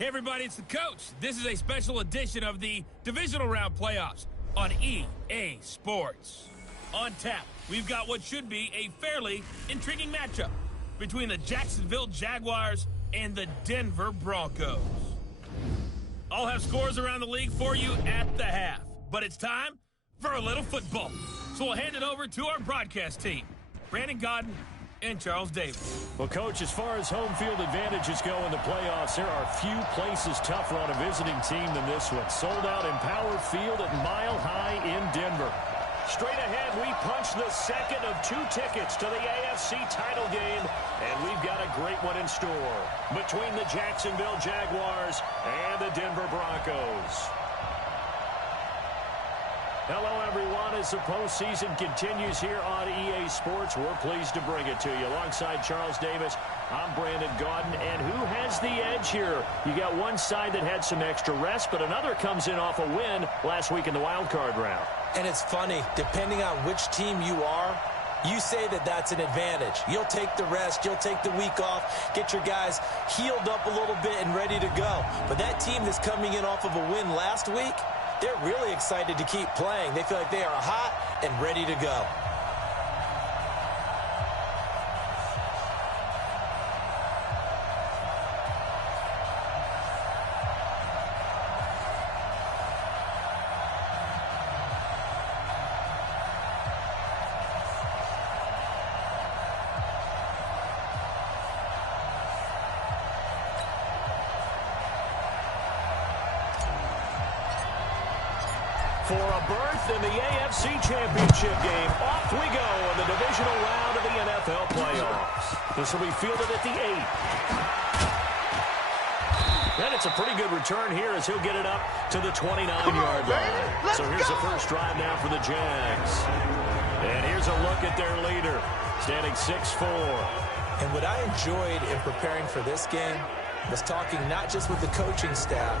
Hey everybody, it's the coach. This is a special edition of the Divisional Round Playoffs on EA Sports. On tap, we've got what should be a fairly intriguing matchup between the Jacksonville Jaguars and the Denver Broncos. I'll have scores around the league for you at the half, but it's time for a little football. So we'll hand it over to our broadcast team, Brandon Godden and Charles Davis. Well, Coach, as far as home field advantages go in the playoffs, there are few places tougher on a visiting team than this one. Sold out Empower Field at Mile High in Denver. Straight ahead, we punch the second of 2 tickets to the AFC title game, and we've got a great one in store between the Jacksonville Jaguars and the Denver Broncos. Hello, everyone. As the postseason continues here on EA Sports, we're pleased to bring it to you. Alongside Charles Davis, I'm Brandon Godden. And who has the edge here? You got one side that had some extra rest, but another comes in off a win last week in the wild card round. And it's funny, depending on which team you are, you say that that's an advantage. You'll take the rest, you'll take the week off, get your guys healed up a little bit and ready to go. But that team that's coming in off of a win last week, they're really excited to keep playing. They feel like they are hot and ready to go. For a berth in the AFC Championship game, off we go in the divisional round of the NFL playoffs. This will be fielded at the 8. And it's a pretty good return here as he'll get it up to the 29-yard line. So here's the first drive now for the Jags. And here's a look at their leader, standing 6'4". And what I enjoyed in preparing for this game was talking not just with the coaching staff,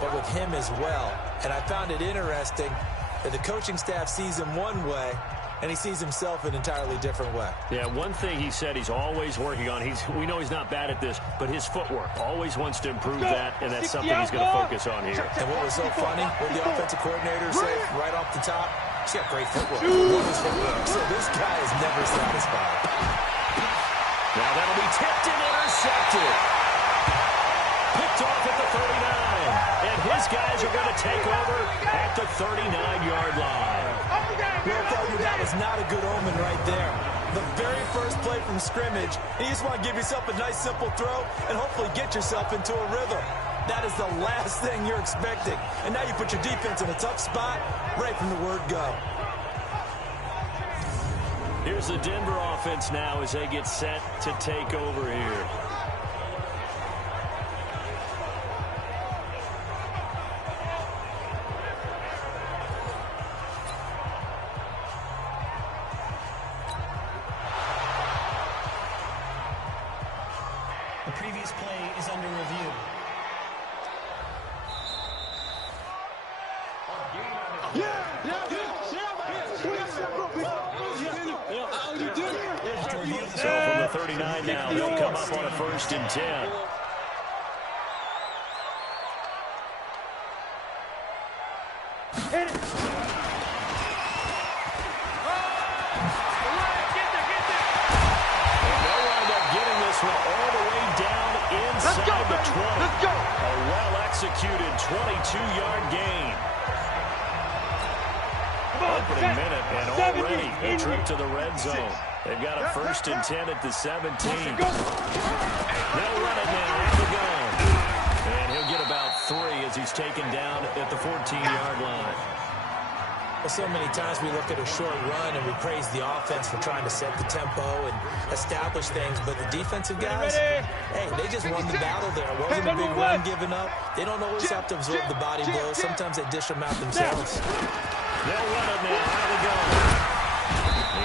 but with him as well. And I found it interesting that the coaching staff sees him one way, and he sees himself an entirely different way. Yeah, one thing he said he's always working on, we know he's not bad at this, but his footwork, always wants to improve that, and that's something he's going to focus on here. And what was so funny, what the offensive coordinator said right off the top, he's got great footwork. Love his footwork. So this guy is never satisfied. Now that'll be tipped and intercepted. Picked off at the 39. And his guys are going to take over at the 39-yard line. We'll tell you that was not a good omen right there. The very first play from scrimmage, and you just want to give yourself a nice, simple throw and hopefully get yourself into a rhythm. That is the last thing you're expecting. And now you put your defense in a tough spot right from the word go. Here's the Denver offense now as they get set to take over here. The previous play is under review. So from the 39 now, they'll come up on a 1st and 10. Executed 22-yard gain. Opening minute and already a trip to the red zone. They've got a 1st and 10 at the 17. They'll run it now at the gun. And he'll get about 3 as he's taken down at the 14-yard line. Well, so many times we look at a short run and we praise the offense for trying to set the tempo and establish things, but the defensive guys, hey, they just won the battle there. It wasn't a big run given up. They don't always have to absorb the body blows. Sometimes they dish them out themselves. They'll run it now out of the gun.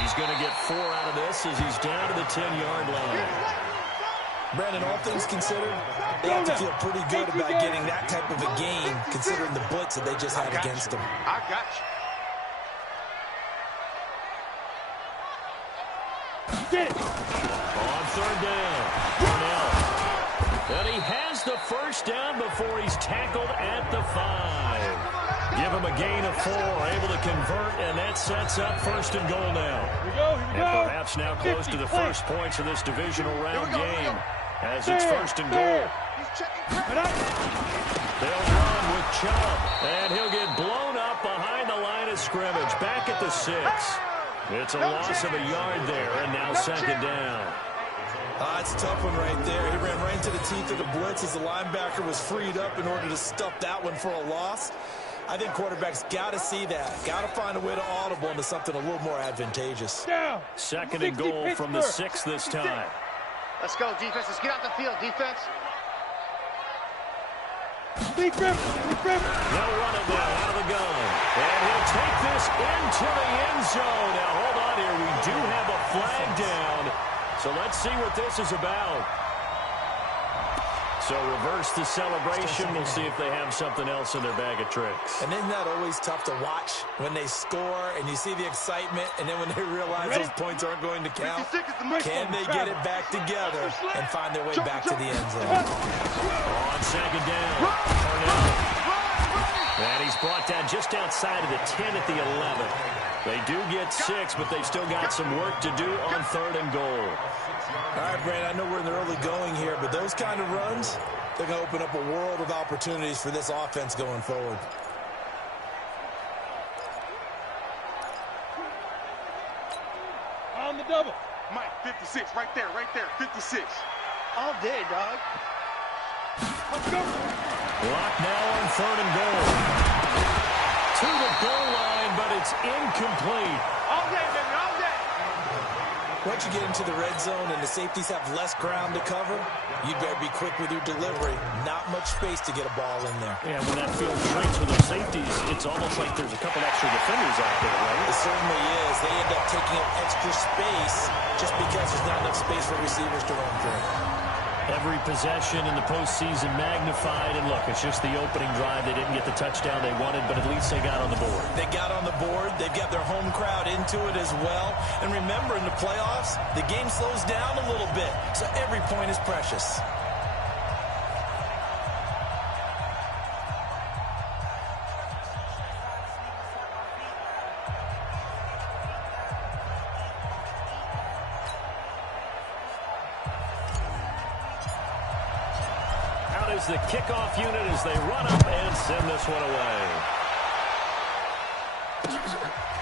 He's going to get 4 out of this as he's down to the 10-yard line. Brandon, all things considered, they have to feel pretty good about getting that type of a gain considering the blitz that they just had against them. I got you. On 3rd down, Darnell And he has the first down before he's tackled at the 5. Give him a gain of 4, able to convert, and that sets up first and goal now. Here we go. And perhaps now close to the first points of this divisional round game as it's first and goal. They'll run with Chubb, and he'll get blown up behind the line of scrimmage, back at the 6. It's a loss of a yard there, and now second down. It's a tough one right there. He ran right into the teeth of the blitz as the linebacker was freed up in order to stuff that one for a loss. I think quarterbacks got to see that. Got to find a way to audible into something a little more advantageous. Second and goal from the 6 this time. Let's go, defense. Let's get out the field, defense. They'll run it now out of the gun. And he'll take this into the end zone. Now, hold on here. We do have a flag down. So let's see what this is about. So reverse the celebration. We'll see if they have something else in their bag of tricks. And isn't that always tough to watch when they score and you see the excitement, and then when they realize those points aren't going to count? Can they get it back together and find their way back to the end zone? On second down, Cornell. And he's brought down just outside of the 10 at the 11. They do get 6, but they've still got some work to do on third and goal. All right, Brandon, I know we're in the early going here, but those kind of runs, they're going to open up a world of opportunities for this offense going forward. On the double. Mike, 56, right there, 56. All day, dog. Let's go. Block now on third and goal. To the goal line, but it's incomplete. All day, baby, all day. Once you get into the red zone and the safeties have less ground to cover, you better be quick with your delivery. Not much space to get a ball in there. Yeah, when that field shrinks with those safeties, it's almost like there's a couple extra defenders out there, right? It certainly is. They end up taking up extra space just because there's not enough space for receivers to run through. Every possession in the postseason magnified, and look, it's just the opening drive. They didn't get the touchdown they wanted, but at least they got on the board. They got on the board. They've got their home crowd into it as well. And remember, in the playoffs, the game slows down a little bit, so every point is precious. Is the kickoff unit as they run up and send this one away.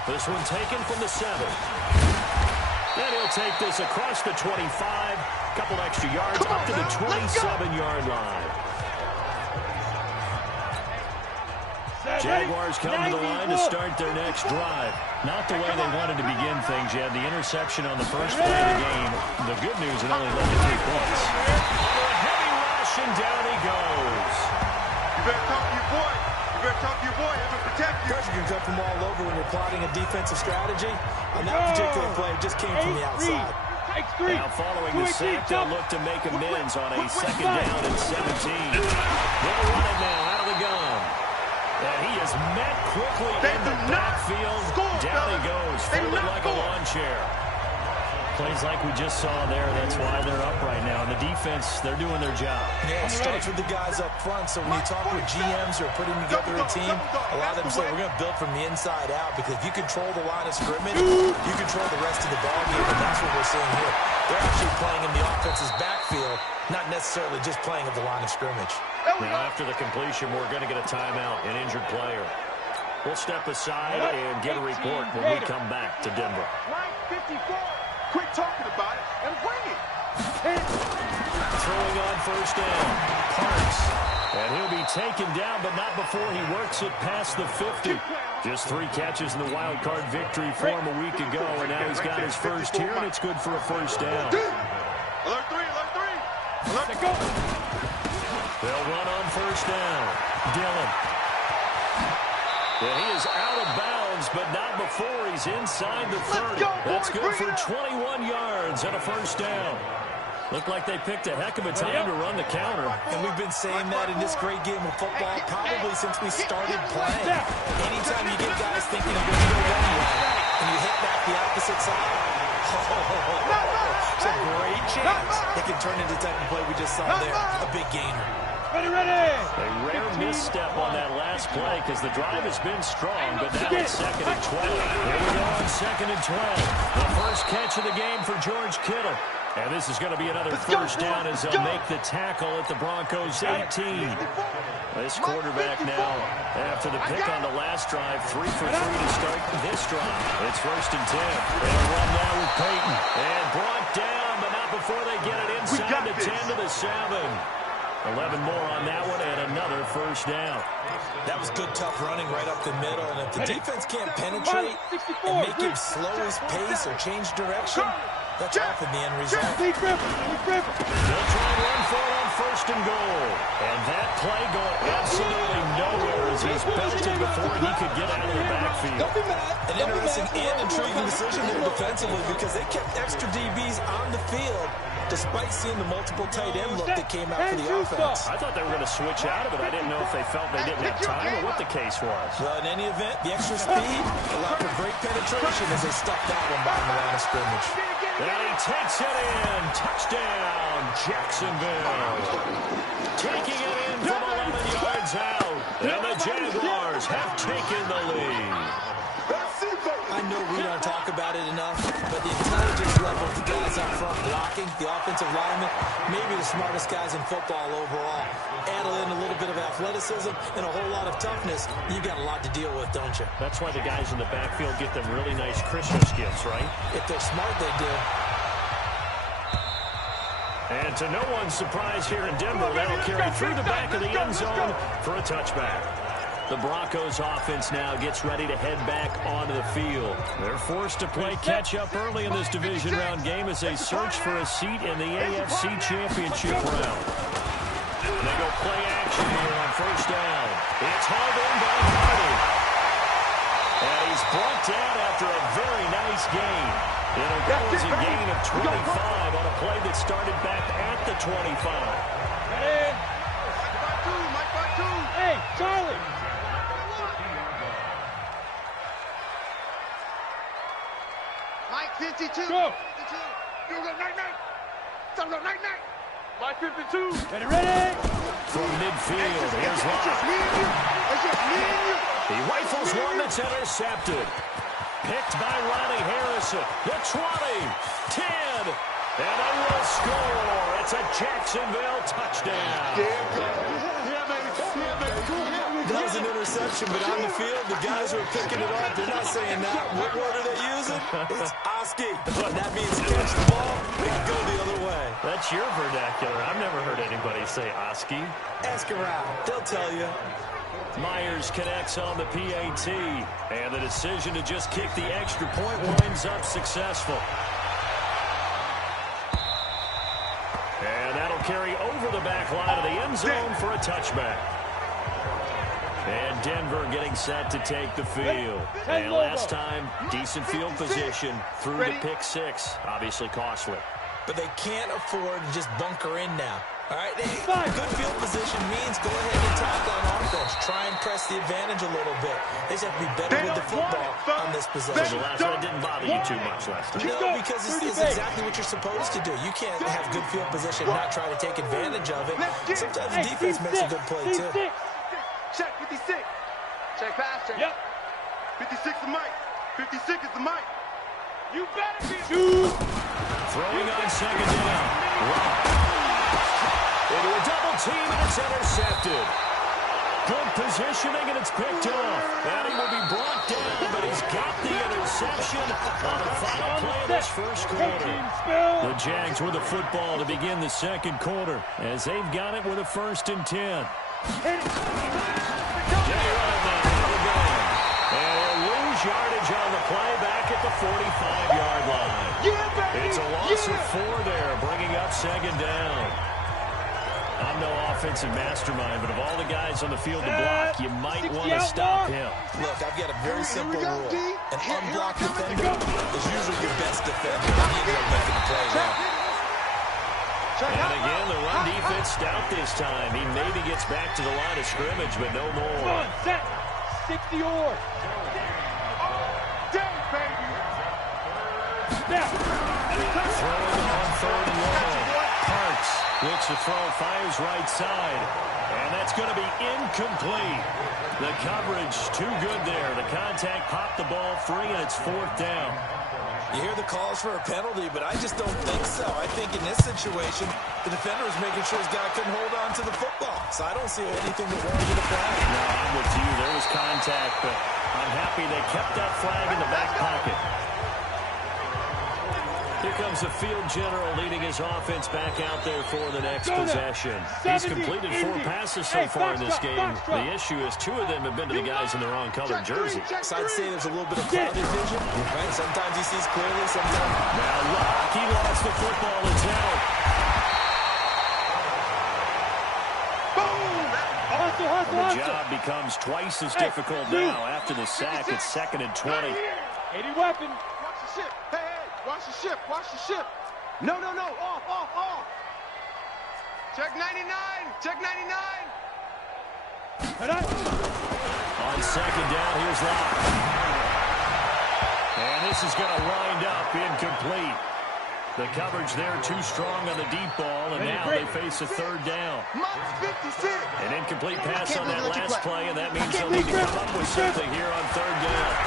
This one taken from the 7. And he'll take this across the 25. Couple extra yards up to the 27-yard line. Jaguars come to the line to start their next drive. Not the way they wanted to begin things. You had the interception on the first play of the game. The good news, it only led to 3 points. And down he goes. You better talk to your boy. You better talk to your boy. He's going to protect you. Pressure can come from all over when you're plotting a defensive strategy. On that particular play, it just came from the outside. Now following the sack, they'll look to make amends on a second down and 17. They'll run it now out of the gun. And he is met quickly in the backfield. Down he goes, folded like a lawn chair. Plays like we just saw there. That's why they're up right now. And the defense, they're doing their job. Yeah, it starts with the guys up front. So when you talk with GMs who are putting together a team, a lot of them say we're going to build from the inside out, because if you control the line of scrimmage, you control the rest of the ballgame, and that's what we're seeing here. They're actually playing in the offense's backfield, not necessarily just playing at the line of scrimmage. Now after the completion, we're going to get a timeout, an injured player. We'll step aside and get a report when we come back to Denver. Right, 54. Quit talking about it and bring it. Throwing on first down, Parks. And he'll be taken down, but not before he works it past the 50. Just 3 catches in the wild card victory for him a week ago, and now he's got his first here, and it's good for a first down. Alert 3, alert 3. Alert. Go. They'll run on first down. Dillon. And he is out of bounds, but not before he's inside the 30. That's good for 21 yards and a first down. Looked like they picked a heck of a time to run the counter. And we've been saying that in this great game of football probably since we started playing. Anytime you get guys thinking you're going to go one way and you hit back the opposite side, a great chance it can turn into the type of play we just saw there. A big gainer. Ready. A rare misstep on that last play because the drive has been strong, but now it's 2nd and 12. Here we go on 2nd and 12. The first catch of the game for George Kittle. And this is going to be another first down as they'll make the tackle at the Broncos 18. This quarterback now, after the pick on the last drive, 3 for 3 to start this drive. It's 1st and 10. They'll run now with Peyton. And brought down, but not before they get it inside the 10 to the 7. 11 more on that one, and another first down. That was good, tough running right up the middle, and if the defense can't penetrate and make him slow his pace or change direction, that's often the end result. They'll try and run for it on 1st and goal. And that play going absolutely nowhere as he's belted before he could get out of the backfield. An interesting and intriguing decision there defensively because they kept extra DBs on the field despite seeing the multiple tight end look that came out for the offense. I thought they were going to switch out of it. I didn't know if they felt they didn't have time or what the case was. Well, in any event, the extra speed allowed for great penetration as they stuck that one behind the line of scrimmage. And he takes it in. Touchdown, Jacksonville. Taking it in from 11 yards out. And the Jaguars have taken the lead. I know we don't talk about it enough, but the intelligence level of the guys up front blocking, the offensive linemen, maybe the smartest guys in football overall. Add in a little bit of athleticism and a whole lot of toughness, you got a lot to deal with, don't you? That's why the guys in the backfield get them really nice Christmas gifts, right? If they're smart, they do. And to no one's surprise here in Denver, that'll carry through the back of the end zone for a touchback. The Broncos offense now gets ready to head back onto the field. They're forced to play catch-up early in this division round game as they search for a seat in the AFC Championship round. They go play action here on 1st down. It's hauled in by Hardy. And he's brought down after a very nice gain. It'll go as a gain of 25 on a play that started back at the 25. Hey, Charlie. Mike 52. Go. 52. You go night-night. Some go night-night. Mike 52. Ready. From midfield, here's It's just me and you. It's just me and you. He rifles one that's intercepted. Picked by Ronnie Harrison. The 20, 10, and they will score. It's a Jacksonville touchdown. That was an interception, but on the field, the guys who are picking it up, they're not saying that. What word are they using? It's Oski. That means catch the ball, they can go the other way. That's your vernacular. I've never heard anybody say Oski. Ask around. They'll tell you. Myers connects on the PAT, and the decision to just kick the extra point winds up successful. And that'll carry over the back line of the end zone for a touchback. And Denver getting set to take the field. And last time, decent field position through the pick 6. Obviously costly. But they can't afford to just bunker in now. All right, good field position means go ahead and tackle on offense. Try and press the advantage a little bit. They just have to be better with the football on this possession. So the last one didn't bother you too much last time. No, because this is exactly what you're supposed to do. You can't have good field position and not try to take advantage of it. Sometimes the defense makes a good play, too. Check 56. Check faster. Yep. 56 is Mike. 56 is the Mike. You better be. Shoot. Throwing on 2nd down. Into a double team, and it's intercepted. Good positioning, and it's picked off. And he will be brought down, but he's got the interception on the final play of this first quarter. The Jags with the football to begin the second quarter, as they've got it with a 1st and 10. And he'll lose yardage on the play back at the 45-yard line. It's a loss of 4 there, bringing up 2nd down. I'm no offensive mastermind, but of all the guys on the field to block, you might want to stop him. Look, I've got a very simple rule. An unblocked defender is usually your best defender. He ended up making the play now. And again, the run defense stout this time. He maybe gets back to the line of scrimmage, but no more. Set. 60 or. Now. Throwing on third and long. Parks looks to throw, fires right side. And that's going to be incomplete. The coverage too good there. The contact popped the ball free, and it's fourth down. You hear the calls for a penalty, but I just don't think so. I think in this situation, the defender was making sure his guy couldn't hold on to the football. So I don't see anything that warranted a flag. No, I'm with you. There was contact, but I'm happy they kept that flag in the back pocket. Here comes the field general leading his offense back out there for the next possession. He's completed 4 passes so far in this game. The issue is 2 of them have been to the guys in the wrong colored jersey. So I'd say there's a little bit of clouded vision, right? Sometimes he sees clearly, sometimes... Now Locke, he lost the football. It's out. The job becomes twice as difficult now after the sack. It's 2nd and 20. 80 weapon. Watch the ship. Hey, hey, watch the ship. Watch the ship. No. Off. Check 99. Check 99. On 2nd down, here's Locke. And this is going to wind up incomplete. The coverage there too strong on the deep ball, and now they face a 3rd down. An incomplete pass on that last play, and that means they'll need to come up with something here on 3rd down.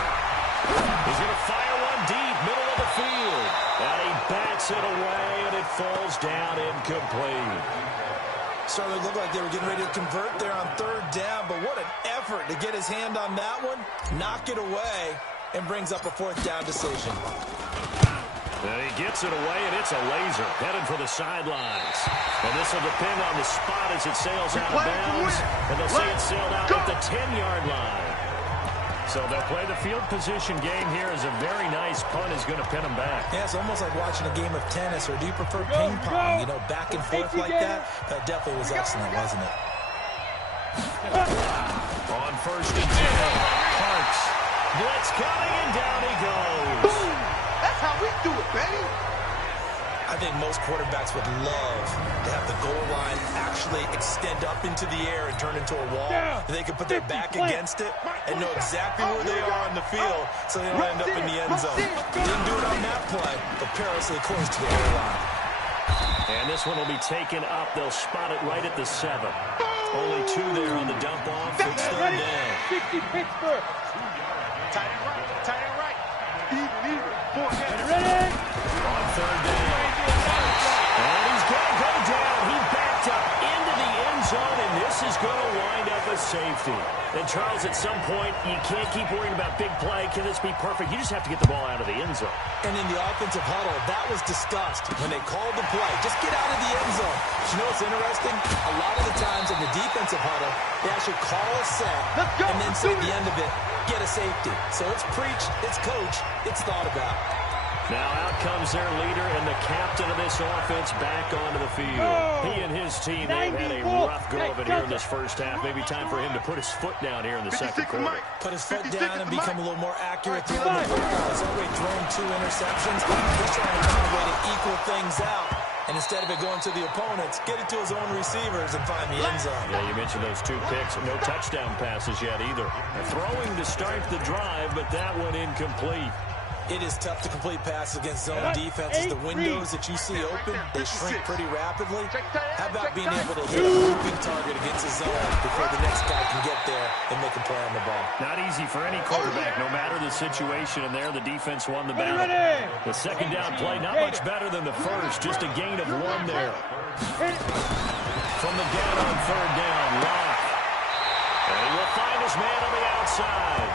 He's going to fire one deep, middle of the field. And he bats it away, and it falls down incomplete. Started to look like they were getting ready to convert there on 3rd down, but what an effort to get his hand on that one, knock it away, and brings up a 4th down decision. And he gets it away, and it's a laser headed for the sidelines. And this will depend on the spot as it sails out of bounds. And they'll say it sailed out at the 10-yard line. So they'll play the field position game here as a very nice punt is going to pin them back. Yeah, it's almost like watching a game of tennis, or do you prefer ping pong? You know, back and forth like that? That definitely was excellent, wasn't it? On 1st and 10, Parks. Blitz coming, and down he goes. That's how we do it, baby. I think most quarterbacks would love to have the goal line actually extend up into the air and turn into a wall. They could put their back against it and know exactly where they are on the field so they don't end up in the end zone. Didn't do it on that play, but perilously close to the goal line. And this one will be taken up. They'll spot it right at the 7. Only 2 there on the dump off. It's 3rd down. 60 Pittsburgh. Tight end right. Even. Ready? On 3rd down. And he's going to go down. He backed up into the end zone, and this is going to wind up a safety. And, Charles, at some point, you can't keep worrying about big play. Can this be perfect? You just have to get the ball out of the end zone. And in the offensive huddle, that was discussed when they called the play. Just get out of the end zone. But you know what's interesting? A lot of the times in the defensive huddle, they actually call a set and then say at the end of it, get a safety. So it's preached, it's coached, it's thought about. Now out comes their leader and the captain of this offense back onto the field. He and his team, they've had a rough go of it here in this first half. Maybe time for him to put his foot down here in the second quarter. Put his foot down and become a little more accurate throwing the football. He's already thrown 2 interceptions. He's trying to find a way to equal things out. And instead of it going to the opponents, get it to his own receivers and find the end zone. Yeah, you mentioned those 2 picks. No touchdown passes yet either. Throwing to start the drive, but that one incomplete. It is tough to complete passes against zone defenses. The windows that you see open, they shrink pretty rapidly. How about being able to hit a moving target against a zone before the next guy can get there and make a play on the ball? Not easy for any quarterback, no matter the situation. And there, the defense won the battle. The 2nd down play, not much better than the first. Just a gain of 1 there. From the gun on 3rd down, Locke. And he will find his man on the outside.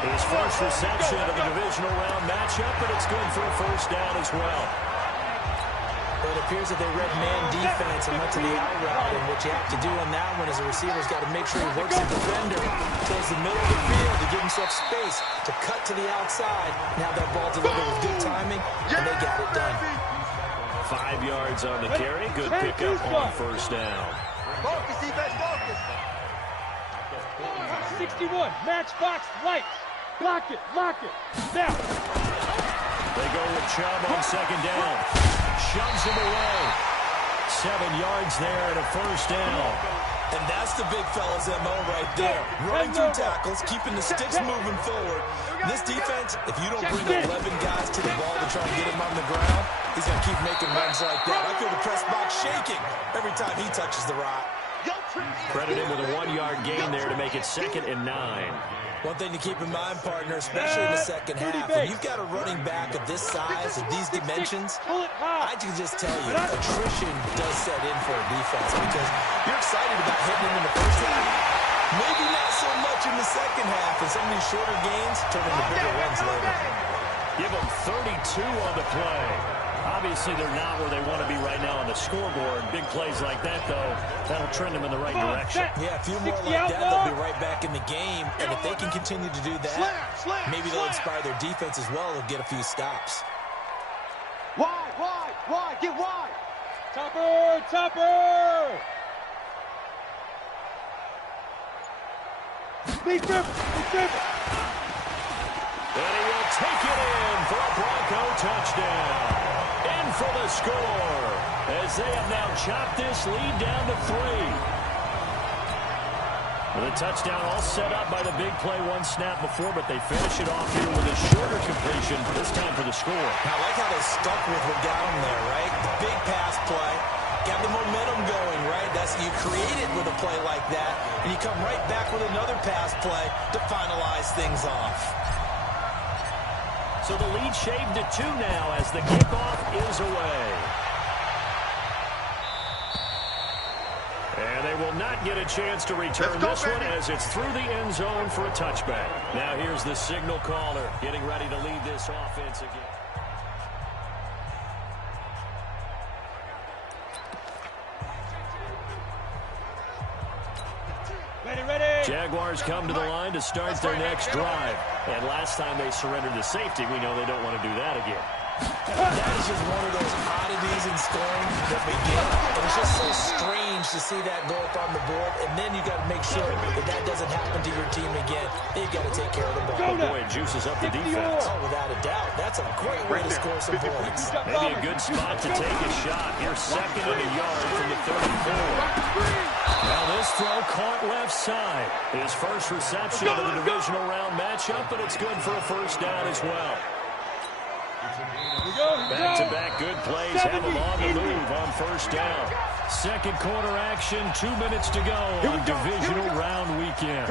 His first reception of the divisional round matchup, but it's good for a 1st down as well. Well, it appears that they read man defense and went to the out route, and what you have to do on that one is the receiver's got to make sure he works the defender towards the middle of the field to give himself space to cut to the outside and have that ball delivered with good timing, and they got it done. 5 yards on the carry. Good pickup on 1st down. Focus, defense, focus. 61, matchbox, lights. Lock it, now. They go with Chubb on 2nd down. Shoves him away. 7 yards there and a 1st down. And that's the big fella's MO right there. Running through tackles, keeping the sticks moving forward. This defense, if you don't bring 11 guys to the ball to try and get him on the ground, he's going to keep making runs like that. I feel the press box shaking every time he touches the rock. Credit him with a 1-yard gain there to make it 2nd and 9. One thing to keep in mind, partner, especially in the second half, when you've got a running back of this size, of these dimensions, I can just tell you, attrition does set in for a defense because you're excited about hitting him in the first half. Maybe not so much in the second half, and some of these shorter gains turn into bigger runs later. Give them 32 on the play. Obviously, they're not where they want to be right now on the scoreboard. Big plays like that, though, that'll trend them in the right direction. Yeah, a few more like that, they'll be right back in the game. And if they can continue to do that, maybe they'll inspire their defense as well. They'll get a few stops. Wide, get wide. Topper! Lead dribble. And he will take it in for a Bronco touchdown. In for the score as they have now chopped this lead down to 3. With a touchdown all set up by the big play one snap before, but they finish it off here with a shorter completion, this time for the score. I like how they stuck with what got them there, right? The big pass play, got the momentum going, right? That's you create it with a play like that, and you come right back with another pass play to finalize things off. So the lead shaved to 2 now as the kickoff is away. And they will not get a chance to return this one as it's through the end zone for a touchback. Now here's the signal caller getting ready to lead this offense again. Ready. Jaguars come to the line to start their next drive. And last time they surrendered to safety, we know they don't want to do that again. That is just one of those oddities in scoring that we get. And it's just so strange to see that go up on the board. And then you got to make sure that that doesn't happen to your team again. Then you got to take care of the ball. Boy, it juices up the defense. Oh, without a doubt. That's a great way to score some points. Maybe a good spot to take a shot. You're 2nd and a yard from the 34. Now this throw caught left side. His first reception of the divisional round matchup, but it's good for a first down as well. Back-to-back good plays have them on the move on first down. Second quarter action, 2 minutes to go on divisional round weekend.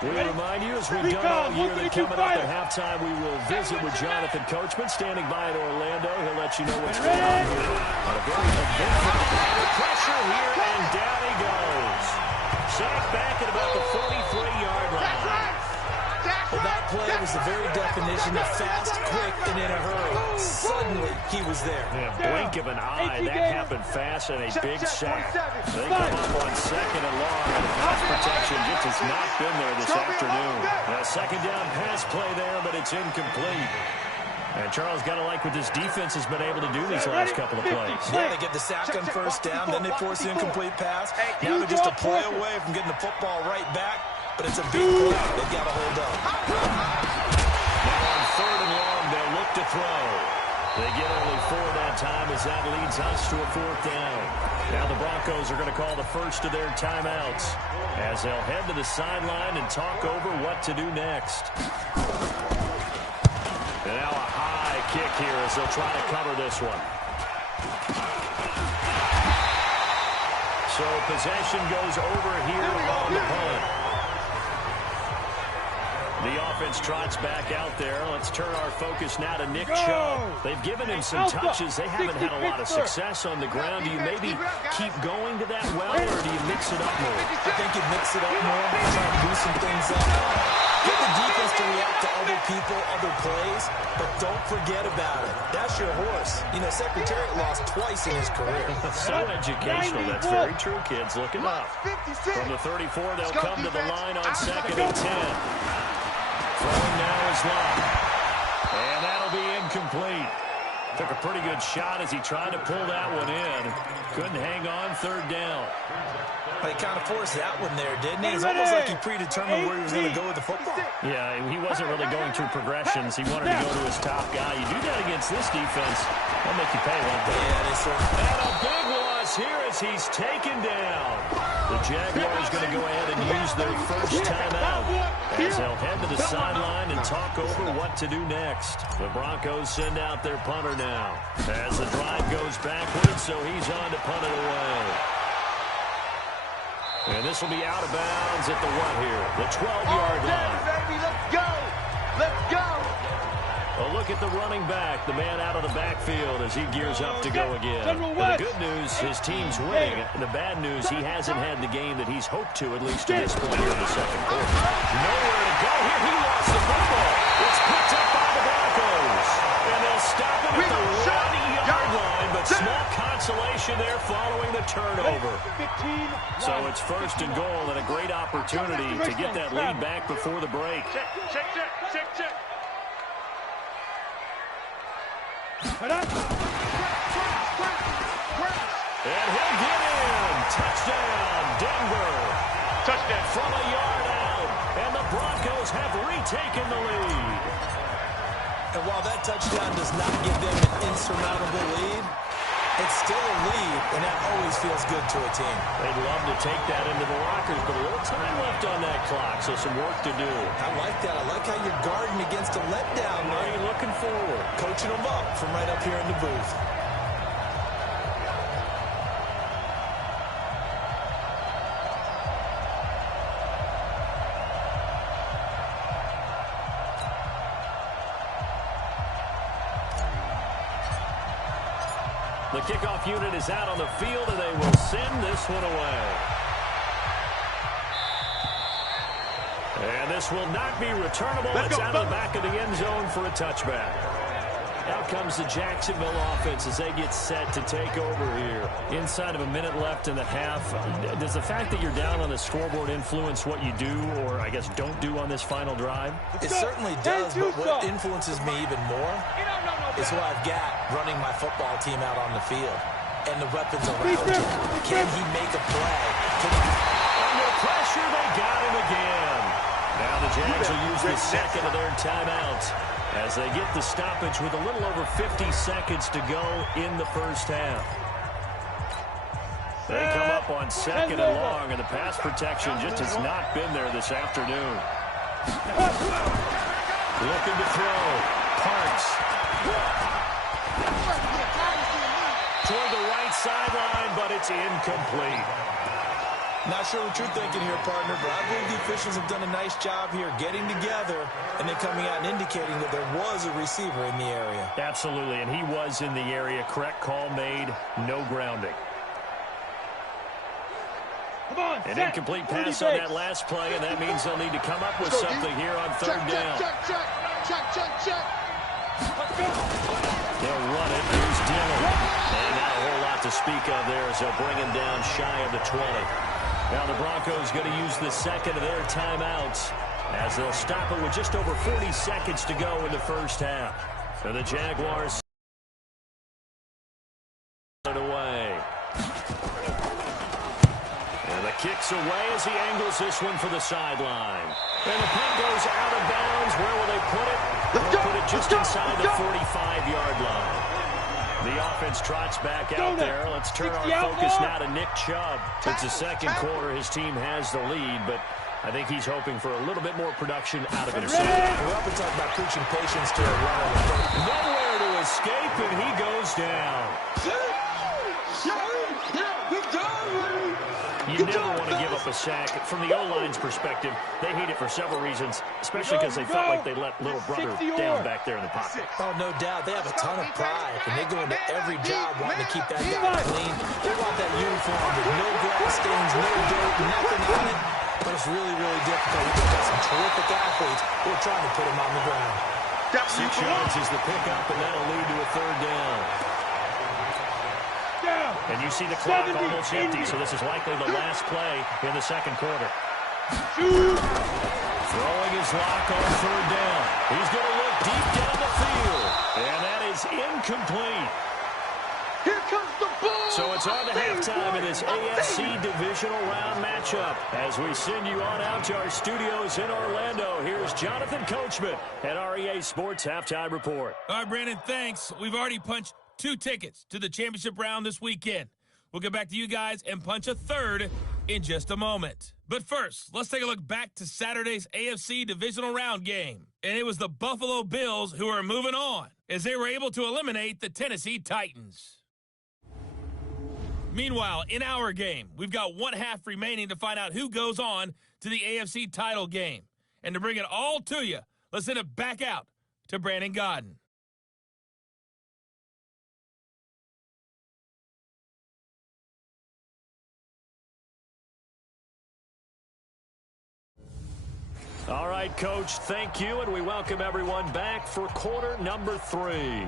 We remind you, as we've done all year, that coming up at halftime, we will visit with Jonathan Coachman, standing by in Orlando. He'll let you know what's going on here. On a very eventful pressure here, and down he goes. Sacked back at about the 43-yard line. Well, that play was the very definition of fast, quick, and in a hurry. Suddenly, he was there. Yeah, blink of an eye. That happened fast and a big sack. They come up on 2nd and long, and the pass protection just has not been there this afternoon. A second down pass play there, but it's incomplete. And Charles got to like what this defense has been able to do these last couple of plays. Yeah, they get the sack on first down, then they force the incomplete pass. Now they're just a play away from getting the football right back. But it's a big play. They've got to hold up. Now on 3rd and long, they'll look to throw. They get only 4 that time as that leads us to a 4th down. Now the Broncos are going to call the first of their timeouts as they'll head to the sideline and talk over what to do next. And now a high kick here as they'll try to cover this one. So possession goes over here on the punt. The offense trots back out there. Let's turn our focus now to Nick Chubb. They've given him some touches. They haven't had a lot of success on the ground. Do you maybe keep going to that well, or do you mix it up more? I think you mix it up more, try to loosen things up. Get the defense to react to other people, other plays, but don't forget about it. That's your horse. You know, Secretariat lost twice in his career. So educational. That's very true, kids. Look it up. From the 34, they'll come to the line on 2nd and 10. Throwing now is Love. And that'll be incomplete. Took a pretty good shot as he tried to pull that one in. Couldn't hang on 3rd down. He kind of forced that one there, didn't he? It's almost like he predetermined where he was going to go with the football. Yeah, he wasn't really going through progressions. He wanted to go to his top guy. You do that against this defense, they'll make you pay, won't they? Yeah, they certainly. And a big loss this here as he's taken down. The Jaguars going to go ahead and use their first timeout as they'll head to the sideline and talk over what to do next. The Broncos send out their punter now as the drive goes backwards, so he's on to punt it away. And this will be out of bounds at the what here? The 12-yard line. Baby, let's go. Let's go. A look at the running back, the man out of the backfield as he gears up to go again. And the good news, his team's winning. And the bad news, he hasn't had the game that he's hoped to, at least to this point here in the second quarter. Nowhere to go here. He lost the football. It's picked up by the Broncos. And they'll stop him at the 1-yard line, but small consolation there following the turnover. So it's first and goal and a great opportunity to get that lead back before the break. Check. And he'll get in. Touchdown, Denver. Touchdown. From a yard out. And the Broncos have retaken the lead. And while that touchdown does not give them an insurmountable lead, it's still a lead, and that always feels good to a team. They'd love to take that into the lockers, but a little time left on that clock, so some work to do. I like that. I like how you're guarding against a letdown, man. Right, looking forward. Coaching them up from right up here in the booth. The kickoff unit is out on the field, and they will send this one away. And this will not be returnable. It's out of the back of the end zone for a touchback. Out comes the Jacksonville offense as they get set to take over here. Inside of a minute left in the half, does the fact that you're down on the scoreboard influence what you do, or I guess don't do on this final drive? It certainly does, but what influences me even more is who I've got running my football team out on the field and the weapons around him. Can he make a play? Under pressure, they got him again. Now the Jags will use the second of their timeouts as they get the stoppage with a little over 50 seconds to go in the first half. They come up on second and long, and the pass protection just has not been there this afternoon. Looking to throw. Parks. Toward the right sideline, but it's incomplete. Not sure what you're thinking here, partner, but I believe the officials have done a nice job here getting together and then coming out and indicating that there was a receiver in the area. Absolutely, and he was in the area. Correct call made. No grounding. An incomplete pass on that last play, and that means they'll need to come up with something here on third down. Check. They'll run it. Here's Dillon. And not a whole lot to speak of there as they'll bring him down shy of the 20. Now the Broncos going to use the second of their timeouts as they'll stop it with just over 40 seconds to go in the first half. And the Jaguars it away. And the kick's away as he angles this one for the sideline. And the punt goes out of bounds. Where will they put it? They'll put it just inside the 45-yard line. The offense trots back out there. Let's turn our focus now to Nick Chubb. It's the second quarter. His team has the lead, but I think he's hoping for a little bit more production out of interception. We're up and talking about preaching patience to a runner. Nowhere to escape, and he goes down. You never want to give up a sack. From the O-line's perspective, they hate it for several reasons, especially because they felt like they let little brother down back there in the pocket. Oh, no doubt. They have a ton of pride, and they go into every job wanting to keep that guy clean. They want that uniform with no grass stains, no dirt, nothing on it. But it's really, really difficult. We've got some terrific athletes who are trying to put him on the ground. 6 yards is the pickup, and that'll lead to a third down. And you see the clock almost empty, so this is likely the last play in the second quarter. Throwing his lock on third down. He's going to look deep down the field. And that is incomplete. Here comes the ball. So it's on to halftime in this AFC Divisional Round matchup. As we send you on out to our studios in Orlando, here's Jonathan Coachman at REA Sports Halftime Report. All right, Brandon, thanks. We've already punched 2 tickets to the championship round this weekend. We'll get back to you guys and punch a third in just a moment. But first, let's take a look back to Saturday's AFC Divisional Round game. And it was the Buffalo Bills who are moving on as they were able to eliminate the Tennessee Titans. Meanwhile, in our game, we've got one half remaining to find out who goes on to the AFC title game. And to bring it all to you, let's send it back out to Brandon Godden. All right, Coach, thank you, and we welcome everyone back for quarter number 3.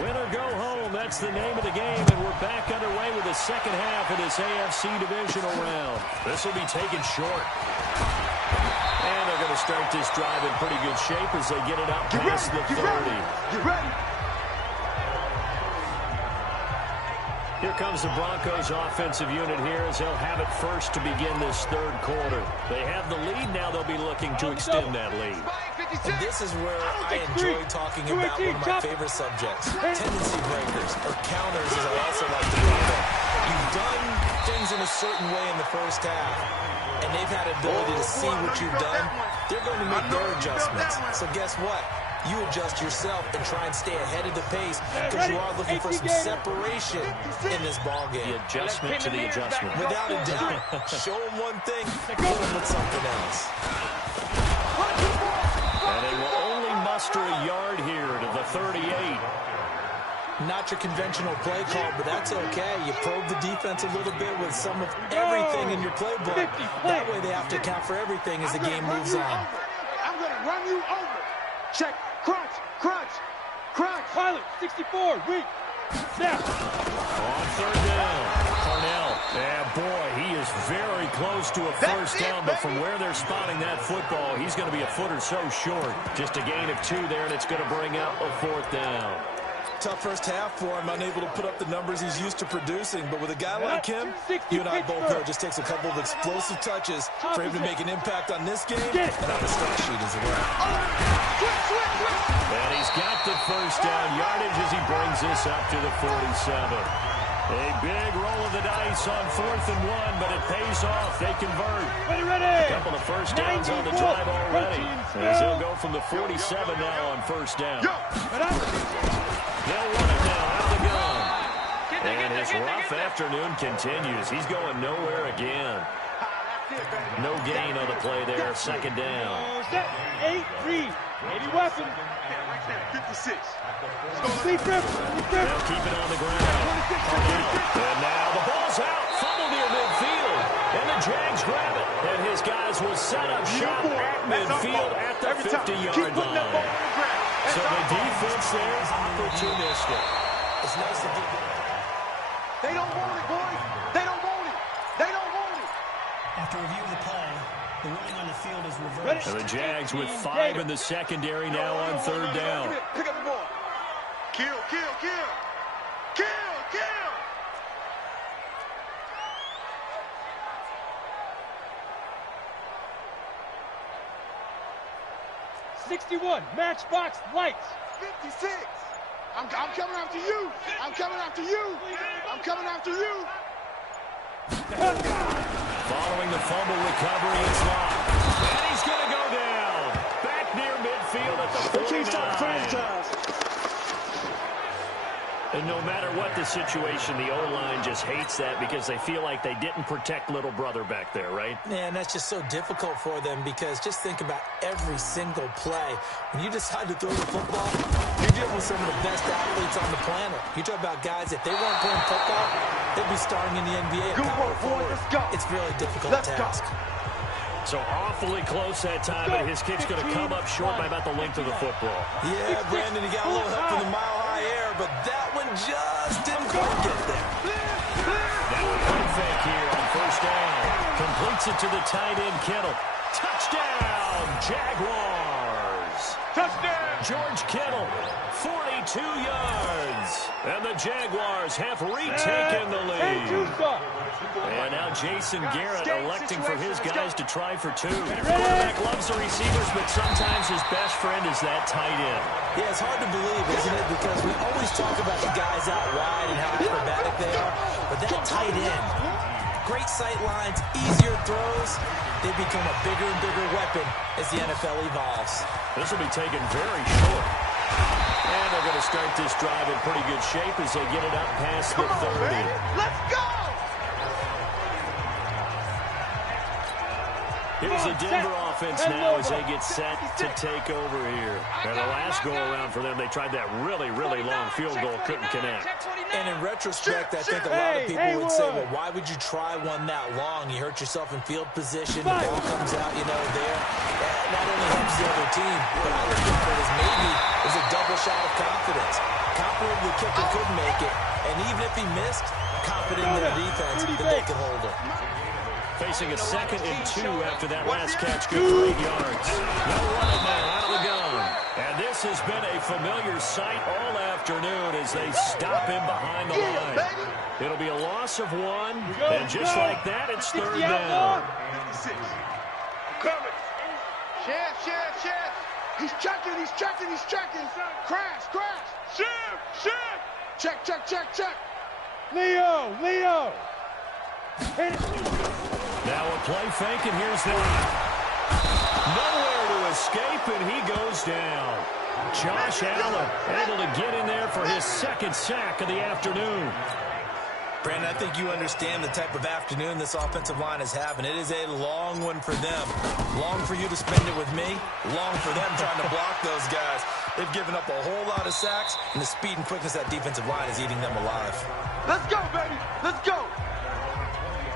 Win or go home, that's the name of the game, and we're back underway with the second half of this AFC Divisional round. This will be taken short. And they're going to start this drive in pretty good shape as they get it up past the 30. You ready? Here comes the Broncos offensive unit here as they'll have it first to begin this third quarter. They have the lead, now they'll be looking to extend that lead. And this is where I enjoy talking about one of my favorite subjects, tendency breakers, or counters as I also like to call them. You've done things in a certain way in the first half, and they've had an ability to see what you've done. They're going to make their adjustments. So guess what? You adjust yourself and try and stay ahead of the pace because you are looking for some separation in this ball game. The adjustment to the adjustment. Without a doubt. Show them one thing, hit them with something else. And they will only muster a yard here to the 38. Not your conventional play call, but that's okay. You probe the defense a little bit with some of everything in your playbook. That way they have to account for everything as the game moves on. I'm going to run you over. Check. Crunch, crunch, crunch. Pilot, 64, weak. Snap. On third down, Cornell. Yeah, boy, he is very close to a first down, but from where they're spotting that football, he's going to be a foot or so short. Just a gain of 2 there, and it's going to bring up a 4th down. Tough first half for him, unable to put up the numbers he's used to producing. But with a guy like him, you and I both know it just takes a couple of explosive touches for him to make an impact on this game and on the stat sheet as well. And he's got the first down yardage as he brings this up to the 47. A big roll of the dice on 4th and 1, but it pays off. They convert. A couple of first downs on the drive already. As he'll go from the 47 now on first down. They'll run it now out of the gun. And his rough afternoon continues. He's going nowhere again. No gain on the play there. Second down. Set. 8 read. 80 weapon. 56. They'll keep it on the ground. And now the ball's out. Fumble near midfield. And the Jags grab it. And his guys will set up shop at midfield at the 50-yard line. So the defense there is opportunistic. It's nice to get it. They don't want it, boys. They don't want it. They don't want it. After review of the play, the ruling on the field is reversed. And the Jags with 5 in the secondary now on third down. Pick up the ball. Kill, kill, kill. Kill, kill. '61 matchbox lights. 56. I'm coming after you. I'm coming after you. I'm coming after you. Following the fumble recovery, it's locked. And he's going to go down. Back near midfield at the 49. And no matter what the situation, the O-line just hates that because they feel like they didn't protect little brother back there, right? Yeah, and that's just so difficult for them because just think about every single play. When you decide to throw the football, you're dealing with some of the best athletes on the planet. You talk about guys, if they weren't playing football, they'd be starting in the NBA. Good work, boy. Let's go. It's a really difficult task. So awfully close that time, but his kick's going to come up short by about the length of the football. Yeah, Brandon, he got a little help from the mile-high air, but that one just didn't quite get there. Now a play fake here on first down. Completes it to the tight end, Kittle. Touchdown, Jaguars. Touchdown. George Kittle, 42 yards. And the Jaguars have retaken the lead. And now Jason Garrett electing for his guys to try for 2. Quarterback loves the receivers, but sometimes his best friend is that tight end. Yeah, it's hard to believe, isn't it? Because we always talk about the guys out wide and how acrobatic they are. But that tight end, great sight lines, easier throws, they become a bigger and bigger weapon as the NFL evolves. This will be taken very short. And they're going to start this drive in pretty good shape as they get it up past the 30. Let's go. Here's the Denver offense now as they get set to take over here. And the last go-around for them, they tried that really, really long field goal, couldn't connect. And in retrospect, I think a lot of people would say, well, why would you try one that long? You hurt yourself in field position, the ball comes out, there. That not only helps the other team, but I look at it as maybe it was a double shot of confidence. Confident the kicker could make it, and even if he missed, confident in their defense that they could hold it. Facing a 2nd and 2 after that last catch, good for 8 yards. No running now, out of the gun. And this has been a familiar sight all afternoon as they stop him behind the line. It'll be a loss of 1, and just like that, it's 3rd down. 56. Coming. Chef. He's checking. Crash. Chef. Check. Leo. Hit it. Now a play fake, and here's Lyon. Nowhere to escape, and he goes down. Josh Allen able to get in there for his 2nd sack of the afternoon. Brandon, I think you understand the type of afternoon this offensive line is having. It is a long one for them. Long for you to spend it with me. Long for them trying to block those guys. They've given up a whole lot of sacks, and the speed and quickness of that defensive line is eating them alive. Let's go, baby. Let's go.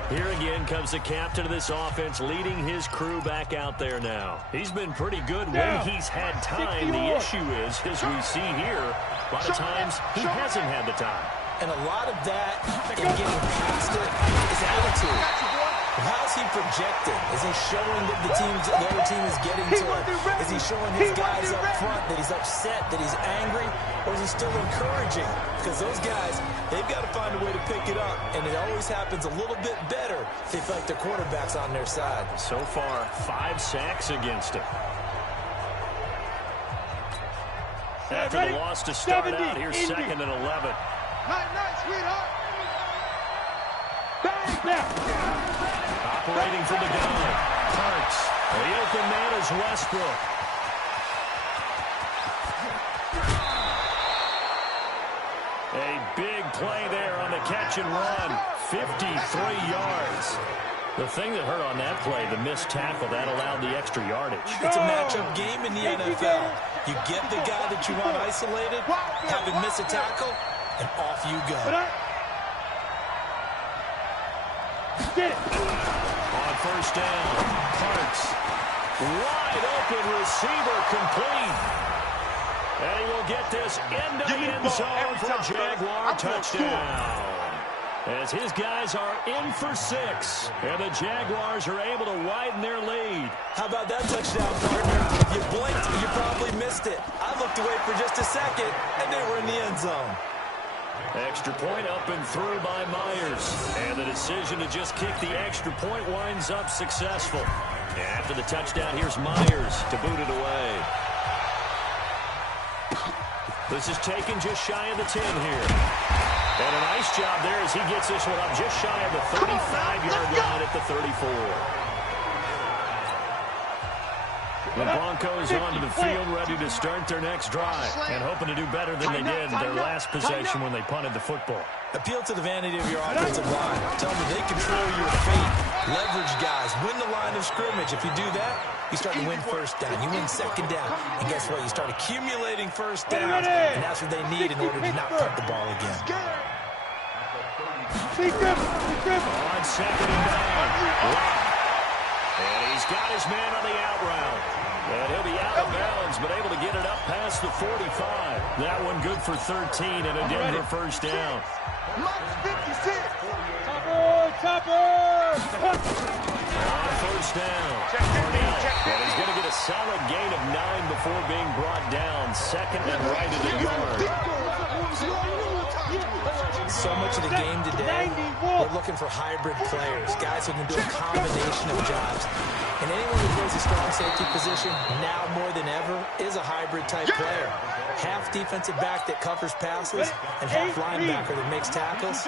Here again comes the captain of this offense leading his crew back out there now. He's been pretty good when he's had time. The issue is, as we see here, a lot of times he hasn't had the time. And a lot of that in getting past it is attitude. How's he projecting? Is he showing that the other team is getting to him? Is he showing his guys up front that he's upset, that he's angry? Or is he still encouraging? Because those guys, they've got to find a way to pick it up. And it always happens a little bit better if they feel like their quarterback's on their side. So far, 5 sacks against him. After the loss to start out, here's 2nd and 11. Night, sweetheart. Operating from the gun. Hurts. The open man is Westbrook. A big play there on the catch and run. 53 yards. The thing that hurt on that play, the missed tackle, that allowed the extra yardage. It's a matchup game in the NFL. You get the guy that you want isolated, have him miss a tackle, and off you go. On first down, Parks. Wide open receiver complete. And he will get this into the end zone for a Jaguar touchdown. As his guys are in for 6, and the Jaguars are able to widen their lead. How about that touchdown, partner? You blinked, you probably missed it. I looked away for just a second, and they were in the end zone. Extra point up and through by Myers. And the decision to just kick the extra point winds up successful. And after the touchdown, here's Myers to boot it away. This is taken just shy of the 10 here. And a nice job there as he gets this one up just shy of the 35-yard line at the 34. The Broncos onto the field, ready to start their next drive, and hoping to do better than they did in their last possession when they punted the football. Appeal to the vanity of your offensive line. Tell them they control your fate. Leverage guys. Win the line of scrimmage. If you do that, you start to win first down. You win second down. And guess what? You start accumulating first downs, and that's what they need in order to not punt the ball again. On second and 9. And he's got his man on the out route. And he'll be out of bounds, but able to get it up past the 45. That one good for 13 and a Denver first down. On first down. And he's going to get a solid gain of 9 before being brought down. Second and right at the yard. So much of the game today, we're looking for hybrid players, guys who can do a combination of jobs. And anyone who plays a strong safety position, now more than ever, is a hybrid-type player. Half defensive back that covers passes, and half linebacker that makes tackles.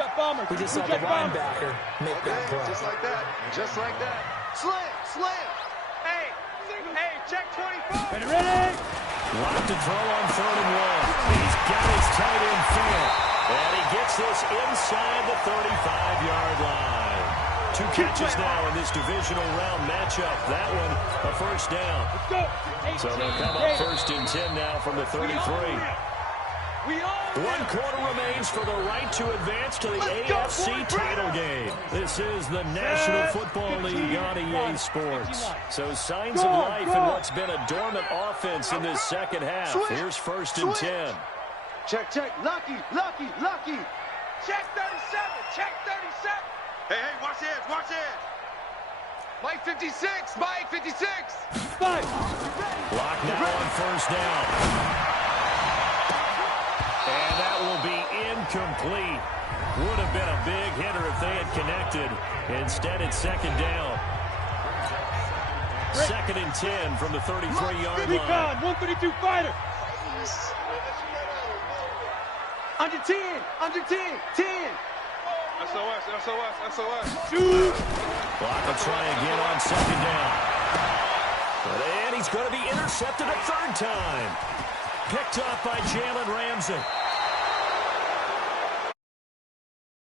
We just saw the linebacker make that play. Just like that. Just like that. Slam, slam. Hey, check 24. Ready? Locked to throw on 3rd and 1. He's got his tight end field. And he gets this inside the 35-yard line. 2 catches now in this divisional round matchup. That one, a first down. Let's go. So they'll come up 1st and 10 now from the 33. 1 quarter remains for the right to advance to the AFC title game. This is the National Football League on EA Sports. So signs of life in what's been a dormant offense in this second half. Here's 1st and 10. Check. Lucky. Check 37. Check 37. Hey, watch the edge. Mike 56. Mike 56. Block now on first down. And that will be incomplete. Would have been a big hitter if they had connected. Instead, it's second down. 2nd and 10 from the 33-yard line. 132 fighter. Under 10. 10. SOS. Shoot. Block will try again on second down. And he's going to be intercepted a 3rd time. Picked up by Jalen Ramsey.